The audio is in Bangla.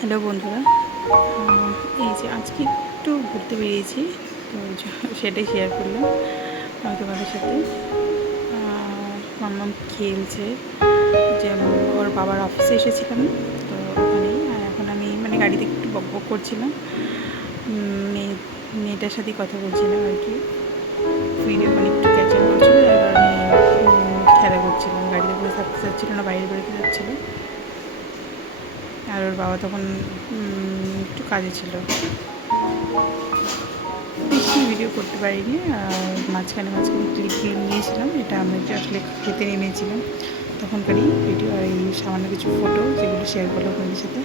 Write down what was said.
হ্যালো বন্ধুরা, এই যে আজকে একটু ঘুরতে বেরিয়েছি, তো সেটাই শেয়ার করলাম তোমাদের সাথে। মাম্মাম খেলছে, যেমন ওর বাবার অফিসে এসেছিলাম, তো ওখানেই। আর এখন আমি গাড়িতে একটু বক বক করছিলাম, মেয়ে মেয়েটার সাথেই কথা বলছিলাম আর কি। ভিডিও একটু ক্যাপচার করছিল, যার কারণে খেলা করছিলাম। গাড়িতে বসে থাকতে চাচ্ছিলো না, বাইরে বেরোতে যাচ্ছিলো। আর ওর বাবা তখন একটু কাজে ছিল, বেশি ভিডিও করতে পারিনি। আর মাঝখানে ক্লিপগুলো নিয়েছিলাম। এটা আমরা যে আসলে খেতে নেমেছিলাম তখনকারই ভিডিও, আর এই সামান্য কিছু ফটো যেগুলো শেয়ার করলাম আপনাদের সাথে।